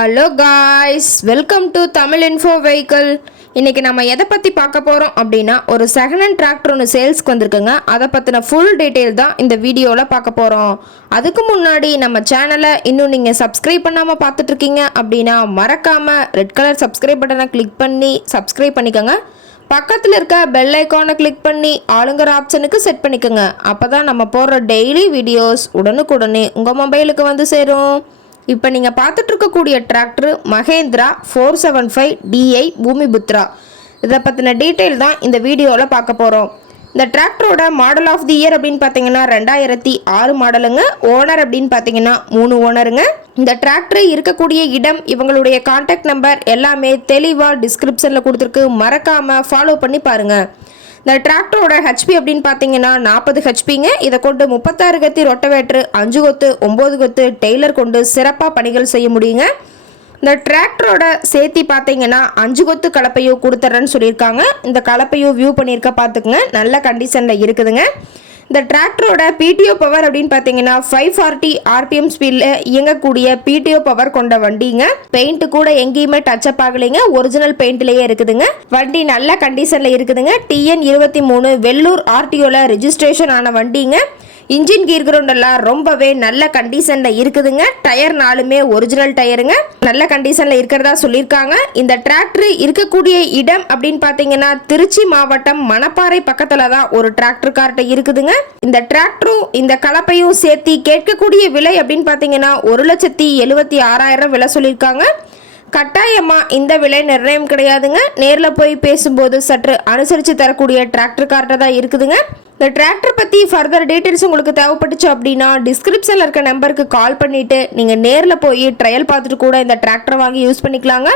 Hello guys, welcome to Tamil info vehicle. இன்றைக்கி நம்ம எதை பற்றி பார்க்க போகிறோம் அப்படின்னா, ஒரு செகண்ட் ஹேண்ட் டிராக்டர் ஒன்று சேல்ஸ்க்கு வந்திருக்குங்க. அதை பற்றின ஃபுல் டீட்டெயில் தான் இந்த வீடியோவில் பார்க்க போகிறோம். அதுக்கு முன்னாடி நம்ம சேனலை இன்னும் நீங்கள் சப்ஸ்கிரைப் பண்ணாமல் பார்த்துட்ருக்கீங்க அப்படின்னா மறக்காமல் ரெட் கலர் சப்ஸ்கிரைப் பட்டனை கிளிக் பண்ணி சப்ஸ்கிரைப் பண்ணிக்கோங்க. பக்கத்தில் இருக்க பெல் ஐக்கானை கிளிக் பண்ணி ஆளுங்கிற ஆப்ஷனுக்கு செட் பண்ணிக்கோங்க. அப்போ தான் நம்ம போடுற டெய்லி வீடியோஸ் உடனுக்குடனே உங்கள் மொபைலுக்கு வந்து சேரும். இப்போ நீங்கள் பார்த்துட்டு இருக்கக்கூடிய டிராக்டர் மகேந்திரா 475 DI பூமிபுத்ரா. இதை பற்றின டீட்டெயில் தான் இந்த வீடியோவில் பார்க்க போகிறோம். இந்த டிராக்டரோட மாடல் ஆஃப் தி இயர் அப்படின்னு பார்த்தீங்கன்னா 2006 மாடலுங்க. ஓனர் அப்படின்னு பார்த்தீங்கன்னா 3 ஓனருங்க. இந்த டிராக்டர் இருக்கக்கூடிய இடம், இவங்களுடைய கான்டாக்ட் நம்பர் எல்லாமே தெளிவாக டிஸ்கிரிப்ஷனில் கொடுத்துருக்கு. மறக்காமல் ஃபாலோ பண்ணி பாருங்கள். இந்த டிராக்டரோட ஹெச்பி அப்படின்னு பார்த்தீங்கன்னா 40 ஹெச்பிங்க. இதை கொண்டு 36 கத்தி ரொட்டவேட்ரு, 5 கொத்து, 9 கொத்து டெய்லர் கொண்டு சிறப்பாக பணிகள் செய்ய முடியுங்க. இந்த டிராக்டரோட சேர்த்தி பார்த்தீங்கன்னா 5 கொத்து கலப்பையும் கொடுத்துட்றேன்னு சொல்லியிருக்காங்க. இந்த கலப்பையும் வியூ பண்ணியிருக்க பார்த்துக்குங்க, நல்ல கண்டிஷனில் இருக்குதுங்க. இந்த டிராக்டரோட பிடிஓ பவர் அப்படின்னு பார்த்தீங்கன்னா 540 RPM ஸ்பீடில் இயங்கக்கூடிய பிடிஓ பவர் கொண்ட வண்டிங்க. பெயிண்ட் கூட எங்கேயுமே டச்சப் ஆகலைங்க, ஒரிஜினல் பெயிண்ட்லேயே இருக்குதுங்க. வண்டி நல்ல கண்டிஷனில் இருக்குதுங்க. TN 23 வெள்ளூர் RTOல ரெஜிஸ்ட்ரேஷன் ஆன வண்டிங்க. இன்ஜின் கீர் கிரவுண்ட் எல்லாம் ரொம்பவே நல்ல கண்டிஷனில் இருக்குதுங்க. டயர் 4மே ஒரிஜினல் டயருங்க, நல்ல கண்டிஷனில் இருக்கிறதா சொல்லியிருக்காங்க. இந்த டிராக்டர் இருக்கக்கூடிய இடம் அப்படின்னு பார்த்தீங்கன்னா திருச்சி மாவட்டம் மணப்பாறை பக்கத்தில் தான் ஒரு டிராக்டர் கார்ட்ட இருக்குதுங்க. இந்த டிராக்டரும் இந்த கலப்பையும் சேர்த்து கேட்கக்கூடிய விலை அப்படின்னு பார்த்தீங்கன்னா 1,76,000 விலை சொல்லியிருக்காங்க. கட்டாயமாக இந்த விலை நிர்ணயம் கிடையாதுங்க. நேரில் போய் பேசும்போது சற்று அனுசரித்து தரக்கூடிய டிராக்டர் கார்ட்டை தான் இருக்குதுங்க. இந்த டிராக்டர் பற்றி ஃபர்தர் டீட்டெயில்ஸ் உங்களுக்கு தேவைப்பட்டுச்சு அப்படின்னா டிஸ்கிரிப்ஷனில் இருக்க நம்பருக்கு கால் பண்ணிவிட்டு நீங்கள் நேரில் போய் ட்ரையல் பார்த்துட்டு கூட இந்த டிராக்டரை வாங்கி யூஸ் பண்ணிக்கலாங்க.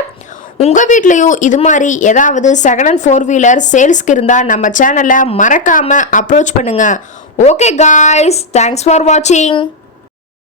உங்கள் வீட்லேயும் இது மாதிரி ஏதாவது செகண்ட் ஹேண்ட் 4 வீலர் சேல்ஸ்க்கு இருந்தால் நம்ம சேனலை மறக்காமல் அப்ரோச் பண்ணுங்கள். ஓகே காய்ஸ், தேங்க்ஸ் ஃபார் வாட்சிங்.